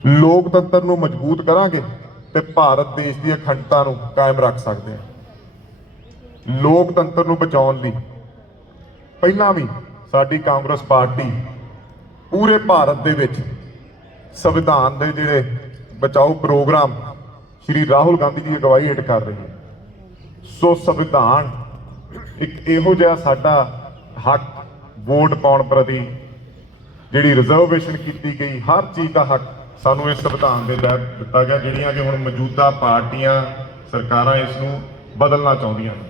ਲੋਕਤੰਤਰ ਨੂੰ ਮਜ਼ਬੂਤ ਕਰਾਂਗੇ ਤੇ ਭਾਰਤ ਦੇਸ਼ ਦੀ ਅਖੰਡਤਾ ਨੂੰ ਕਾਇਮ ਰੱਖ ਸਕਦੇ ਹਾਂ। ਲੋਕਤੰਤਰ ਨੂੰ ਬਚਾਉਣ ਲਈ ਪਹਿਲਾਂ ਵੀ ਸਾਡੀ ਕਾਂਗਰਸ ਪਾਰਟੀ ਪੂਰੇ ਭਾਰਤ ਦੇ ਵਿੱਚ ਸੰਵਿਧਾਨ ਦੇ ਜਿਹੜੇ ਬਚਾਓ ਪ੍ਰੋਗਰਾਮ ਸ਼੍ਰੀ ਰਾਹੁਲ ਗਾਂਧੀ ਦੀ ਅਗਵਾਈ ਹੇਠ ਕਰ ਰਹੀ ਹੈ। ਸੋ ਸੰਵਿਧਾਨ ਇੱਕ ਇਹੋ ਜਿਹਾ ਸਾਡਾ ਹੱਕ ਵੋਟ ਪਾਉਣ ਪ੍ਰਤੀ ਜਿਹੜੀ ਰਿਜ਼ਰਵੇਸ਼ਨ ਕੀਤੀ ਗਈ ਹਰ ਚੀਜ਼ ਦਾ ਹੱਕ ਸਾਨੂੰ ਇਸ ਸੰਵਿਧਾਨ ਦੇ ਤਹਿਤ ਦਿੱਤਾ ਗਿਆ, ਜਿਹੜੀਆਂ ਕਿ ਹੁਣ ਮੌਜੂਦਾ ਪਾਰਟੀਆਂ, ਸਰਕਾਰਾਂ ਇਸ ਨੂੰ ਬਦਲਣਾ ਚਾਹੁੰਦੀਆਂ ਨੇ।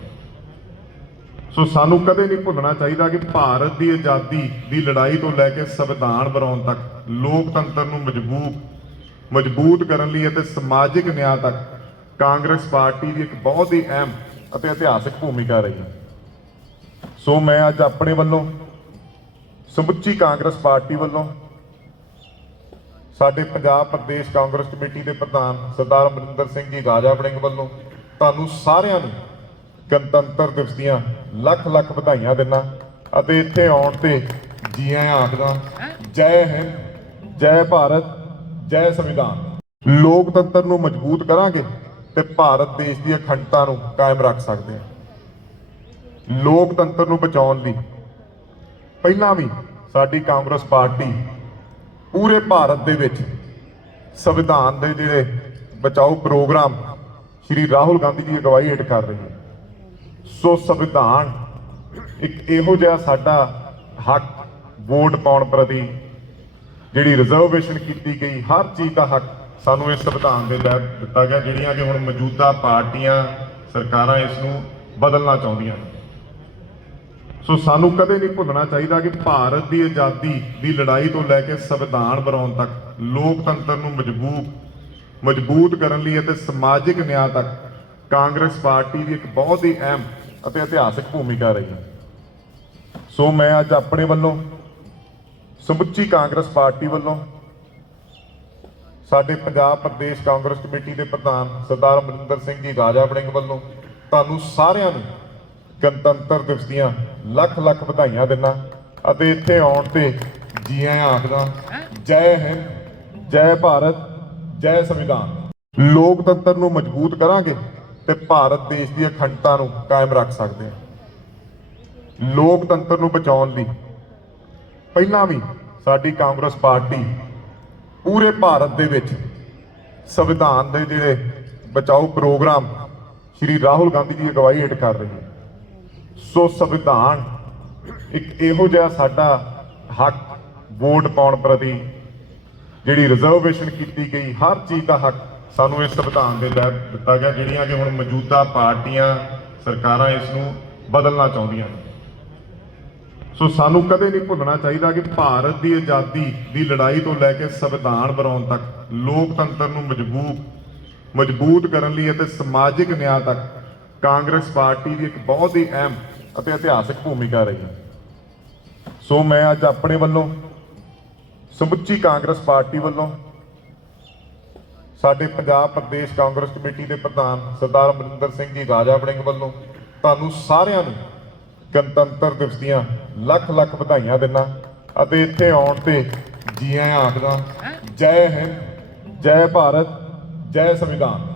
ਸੋ ਸਾਨੂੰ ਕਦੇ ਨਹੀਂ ਭੁੱਲਣਾ ਚਾਹੀਦਾ ਕਿ ਭਾਰਤ ਦੀ ਆਜ਼ਾਦੀ ਦੀ ਲੜਾਈ ਤੋਂ ਲੈ ਕੇ ਸੰਵਿਧਾਨ ਬਣਾਉਣ ਤੱਕ, ਲੋਕਤੰਤਰ ਨੂੰ ਮਜ਼ਬੂਤ ਮਜ਼ਬੂਤ ਕਰਨ ਲਈ ਅਤੇ ਸਮਾਜਿਕ ਨਿਆਂ ਤੱਕ ਕਾਂਗਰਸ ਪਾਰਟੀ ਦੀ ਇੱਕ ਬਹੁਤ ਹੀ ਅਹਿਮ ਅਤੇ ਇਤਿਹਾਸਕ ਭੂਮਿਕਾ ਰਹੀ ਹੈ। ਸੋ ਮੈਂ ਅੱਜ ਆਪਣੇ ਵੱਲੋਂ ਸਮੁੱਚੀ ਕਾਂਗਰਸ ਪਾਰਟੀ ਵੱਲੋਂ ਸਾਡੇ ਪੰਜਾਬ ਪ੍ਰਦੇਸ਼ ਕਾਂਗਰਸ ਕਮੇਟੀ ਦੇ ਪ੍ਰਧਾਨ ਸਰਦਾਰ ਅਮਰਿੰਦਰ ਸਿੰਘ ਜੀ ਰਾਜਾ ਬੜਿੰਗ ਵੱਲੋਂ ਤੁਹਾਨੂੰ ਸਾਰਿਆਂ ਨੂੰ ਗਣਤੰਤਰ ਦਿਵਸ ਦੀਆਂ ਲੱਖ ਲੱਖ ਵਧਾਈਆਂ ਦਿੰਦਾ ਅਤੇ ਇੱਥੇ ਆਉਣ ਤੇ ਜੀ ਆਇਆਂ ਆਖਦਾ, ਜੈ ਹਿੰਦ, ਜੈ ਭਾਰਤ, ਜੈ ਸੰਵਿਧਾਨ। ਲੋਕਤੰਤਰ ਨੂੰ ਮਜ਼ਬੂਤ ਕਰਾਂਗੇ ਤੇ ਭਾਰਤ ਦੇਸ਼ ਦੀ ਅਖੰਡਤਾ ਨੂੰ ਕਾਇਮ ਰੱਖ ਸਕਦੇ ਹਾਂ। ਲੋਕਤੰਤਰ ਨੂੰ ਬਚਾਉਣ ਲਈ ਪਹਿਲਾਂ ਵੀ ਸਾਡੀ ਕਾਂਗਰਸ ਪਾਰਟੀ ਪੂਰੇ ਭਾਰਤ ਦੇ ਵਿੱਚ ਸੰਵਿਧਾਨ ਦੇ ਜਿਹੜੇ ਬਚਾਓ ਪ੍ਰੋਗਰਾਮ ਸ਼੍ਰੀ ਰਾਹੁਲ ਗਾਂਧੀ ਜੀ ਅਗਵਾਈ ਹੇਠ ਕਰ ਰਹੀ ਹੈ ਸੋ ਸੰਵਿਧਾਨ ਇੱਕ ਇਹੋ ਜਿਹਾ ਸਾਡਾ ਹੱਕ ਵੋਟ ਪਾਉਣ ਪ੍ਰਤੀ ਜਿਹੜੀ ਰਿਜ਼ਰਵੇਸ਼ਨ ਕੀਤੀ ਗਈ, ਹਰ ਚੀਜ਼ ਦਾ ਹੱਕ ਸਾਨੂੰ ਇਸ ਸੰਵਿਧਾਨ ਦੇ ਤਹਿਤ ਦਿੱਤਾ ਗਿਆ, ਜਿਹੜੀਆਂ ਕਿ ਹੁਣ ਮੌਜੂਦਾ ਪਾਰਟੀਆਂ, ਸਰਕਾਰਾਂ ਇਸ ਨੂੰ ਬਦਲਣਾ ਚਾਹੁੰਦੀਆਂ ਨੇ। ਸੋ ਸਾਨੂੰ ਕਦੇ ਨਹੀਂ ਭੁੱਲਣਾ ਚਾਹੀਦਾ ਕਿ ਭਾਰਤ ਦੀ ਆਜ਼ਾਦੀ ਦੀ ਲੜਾਈ ਤੋਂ ਲੈ ਕੇ ਸੰਵਿਧਾਨ ਬਣਾਉਣ ਤੱਕ ਲੋਕਤੰਤਰ ਨੂੰ ਮਜ਼ਬੂਤ ਮਜ਼ਬੂਤ ਕਰਨ ਲਈ ਅਤੇ ਸਮਾਜਿਕ ਨਿਆਂ ਤੱਕ ਕਾਂਗਰਸ ਪਾਰਟੀ ਦੀ ਇੱਕ ਬਹੁਤ ਹੀ ਅਹਿਮ ਅਤੇ ਇਤਿਹਾਸਕ ਭੂਮਿਕਾ ਰਹੀ ਹੈ। ਸੋ ਮੈਂ ਅੱਜ ਆਪਣੇ ਵੱਲੋਂ ਸਮੁੱਚੀ ਕਾਂਗਰਸ ਪਾਰਟੀ ਵੱਲੋਂ ਸਾਡੇ ਪੰਜਾਬ ਪ੍ਰਦੇਸ਼ ਕਾਂਗਰਸ ਕਮੇਟੀ ਦੇ ਪ੍ਰਧਾਨ ਸਰਦਾਰ ਅਮਰਿੰਦਰ ਸਿੰਘ ਜੀ ਰਾਜਾ ਵੜਿੰਗ ਵੱਲੋਂ ਤੁਹਾਨੂੰ ਸਾਰਿਆਂ ਨੂੰ ਗਣਤੰਤਰ ਦਿਵਸ ਦੀਆਂ ਲੱਖ ਲੱਖ ਵਧਾਈਆਂ ਦਿੰਦਾ। ਅਤੇ ਇੱਥੇ ਆਉਣ ਤੇ ਜੀ ਆਇਆਂ ਆਖਦਾ, ਜੈ ਹਿੰਦ, ਜੈ ਭਾਰਤ, ਜੈ ਸੰਵਿਧਾਨ। ਲੋਕਤੰਤਰ ਨੂੰ ਮਜ਼ਬੂਤ ਕਰਾਂਗੇ ਤੇ ਭਾਰਤ ਦੇਸ਼ ਦੀ ਅਖੰਡਤਾ ਨੂੰ ਕਾਇਮ ਰੱਖ ਸਕਦੇ ਹਾਂ। ਲੋਕਤੰਤਰ ਨੂੰ ਬਚਾਉਣ ਲਈ ਪਹਿਲਾਂ ਵੀ ਸਾਡੀ ਕਾਂਗਰਸ ਪਾਰਟੀ ਪੂਰੇ ਭਾਰਤ ਦੇ ਵਿੱਚ ਸੰਵਿਧਾਨ ਦੇ ਜਿਹੜੇ ਬਚਾਓ ਪ੍ਰੋਗਰਾਮ ਸ਼੍ਰੀ ਰਾਹੁਲ ਗਾਂਧੀ ਦੀ ਅਗਵਾਈ ਹੇਠ ਕਰ ਰਹੀ ਹੈ। ਸੋ ਸੰਵਿਧਾਨ ਇੱਕ ਇਹੋ ਜਿਹਾ ਸਾਡਾ ਹੱਕ ਵੋਟ ਪਾਉਣ ਪ੍ਰਤੀ ਜਿਹੜੀ ਰਿਜ਼ਰਵੇਸ਼ਨ ਕੀਤੀ ਗਈ, ਹਰ ਚੀਜ਼ ਦਾ ਹੱਕ ਸਾਨੂੰ ਇਸ ਸੰਵਿਧਾਨ ਦੇ ਤਹਿਤ ਦਿੱਤਾ ਗਿਆ, ਜਿਹੜੀਆਂ ਕਿ ਹੁਣ ਮੌਜੂਦਾ ਪਾਰਟੀਆਂ, ਸਰਕਾਰਾਂ ਇਸ ਨੂੰ ਬਦਲਣਾ ਚਾਹੁੰਦੀਆਂ ਸੋ ਸਾਨੂੰ ਕਦੇ ਨਹੀਂ ਭੁੱਲਣਾ ਚਾਹੀਦਾ ਕਿ ਭਾਰਤ ਦੀ ਆਜ਼ਾਦੀ ਦੀ ਲੜਾਈ ਤੋਂ ਲੈ ਕੇ ਸੰਵਿਧਾਨ ਬਣਾਉਣ ਤੱਕ ਲੋਕਤੰਤਰ ਨੂੰ ਮਜ਼ਬੂਤ ਮਜ਼ਬੂਤ ਕਰਨ ਲਈ ਅਤੇ ਸਮਾਜਿਕ ਨਿਆਂ ਤੱਕ ਕਾਂਗਰਸ ਪਾਰਟੀ ਦੀ ਇੱਕ ਬਹੁਤ ਹੀ ਅਹਿਮ ਅਤੇ ਇਤਿਹਾਸਕ ਭੂਮਿਕਾ ਰਹੀ। ਸੋ ਮੈਂ ਅੱਜ ਆਪਣੇ ਵੱਲੋਂ ਸਮੁੱਚੀ ਕਾਂਗਰਸ ਪਾਰਟੀ ਵੱਲੋਂ ਸਾਡੇ ਪੰਜਾਬ ਪ੍ਰਦੇਸ਼ ਕਾਂਗਰਸ ਕਮੇਟੀ ਦੇ ਪ੍ਰਧਾਨ ਸਰਦਾਰ ਮਨਿੰਦਰ ਸਿੰਘ ਜੀ ਰਾਜਾ ਵੜਿੰਗ ਵੱਲੋਂ ਤੁਹਾਨੂੰ ਸਾਰਿਆਂ ਨੂੰ ਗਣਤੰਤਰ ਦਿਵਸ ਦੀਆਂ ਲੱਖ ਲੱਖ ਵਧਾਈਆਂ ਦਿੰਦਾ ਅਤੇ ਇੱਥੇ ਆਉਣ ਤੇ ਜੀ ਆਇਆਂ ਆਖਦਾ, ਜੈ ਹਿੰਦ, ਜੈ ਭਾਰਤ, ਜੈ ਸੰਵਿਧਾਨ।